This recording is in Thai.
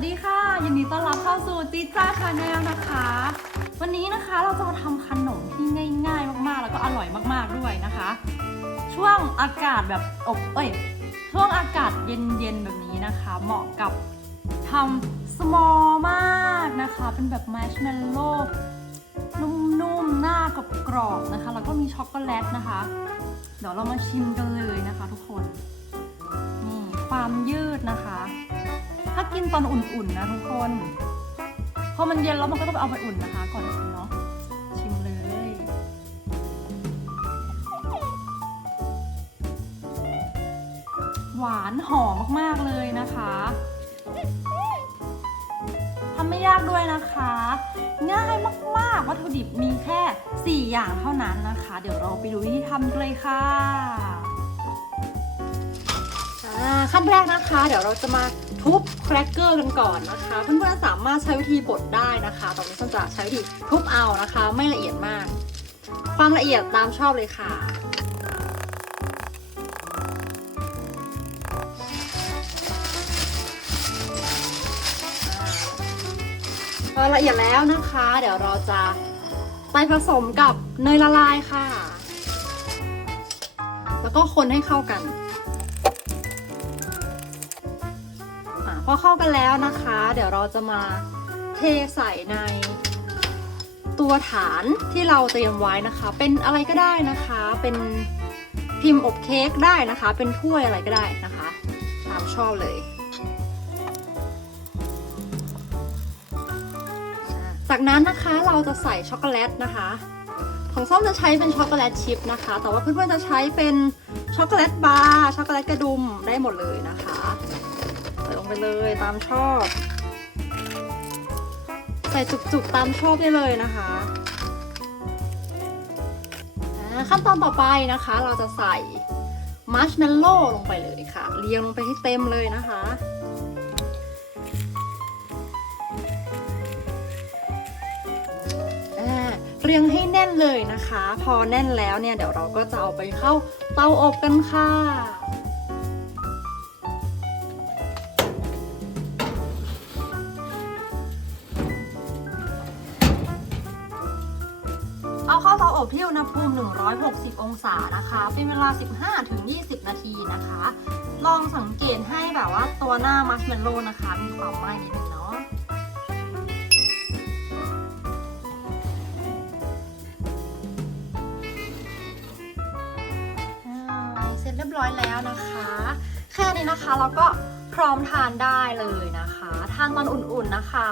วัสดีค่ะยินดีต้อนรับเข้าสู่จิจ้าชาแนลนะคะ วันนี้นะคะเราจะมาทำขนมที่ง่ายๆ มากๆ แล้วก็อร่อยมากๆด้วยนะคะ ช่วงอากาศแบบอบเอ้ยช่วงอากาศเย็นๆแบบนี้นะคะ เหมาะกับทำ small มากนะคะ เป็นแบบมาร์ชเมลโล่นุ่มๆ หน้ากับกรอบนะคะ แล้วก็มีช็อกโกแลตนะคะ เดี๋ยวเรามาชิมกันเลยนะคะทุกคน นี่ความยืดนะคะ กินตอนอุ่นๆนะทุกคนพอมันเย็นแล้วมันก็ต้องเอาไปอุ่นนะคะ ก่อนกินเนาะชิมเลย หวานหอมมากๆเลยนะคะทำไม่ยากด้วยนะคะ ง่ายมากๆวัตถุดิบมีแค่ 4 อย่างเท่านั้นนะคะ เดี๋ยวเราไปดูวิธีทำกันเลยค่ะขั้นแรกนะคะ เดี๋ยวเราจะมา ทุบแครกเกอร์กันก่อนนะคะเพื่อนๆสามารถใช้วิธีบดได้นะคะตอนนี้ฉันจะใช้วิธีทุบเอานะคะ ไม่ละเอียดมาก ความละเอียดตามชอบเลยค่ะพอละเอียดแล้วนะคะ เดี๋ยวเราจะไปผสมกับเนยละลายค่ะ แล้วก็คนให้เข้ากัน พอเข้ากันแล้วนะคะ เดี๋ยวเราจะมาเทใส่ในตัวฐานที่เราเตรียมไว้นะคะ เป็นอะไรก็ได้นะคะ เป็นพิมพ์อบเค้กได้นะคะ เป็นถ้วยอะไรก็ได้นะคะตามชอบเลย จากนั้นนะคะเราจะใส่ช็อกโกแลตนะคะ ของส้มจะใช้เป็นช็อกโกแลตชิพนะคะ แต่ว่าเพื่อนๆจะใช้เป็นช็อกโกแลตบาร์ช็อกโกแลตกระดุมได้หมดเลยนะคะ ส่ลงไปเลยตามชอบ ใส่จุกๆตามชอบได้เลยนะคะขั้นตอนต่อไปนะคะ เราจะใส่มัชเมลโล่ลงไปเลยค่ะ เรียงลงไปให้เต็มเลยนะคะเรียงให้แน่นเลยนะคะ พอแน่นแล้วเนี่ยเดี๋ยวเราก็จะเอาไปเข้าเตาอบกันค่ะ เอาเข้าเตาอบที่อุณหภูมิ 160 องศานะคะ เป็นเวลา 15-20 นาทีนะคะ ลองสังเกตให้แบบว่าตัวหน้ามัชเมลโล่นะคะ มีความไหม้นิดนึงเนาะเสร็จเรียบร้อยแล้วนะคะ แค่นี้นะคะเราก็พร้อมทานได้เลยนะคะ ทานตอนอุ่นๆนะคะ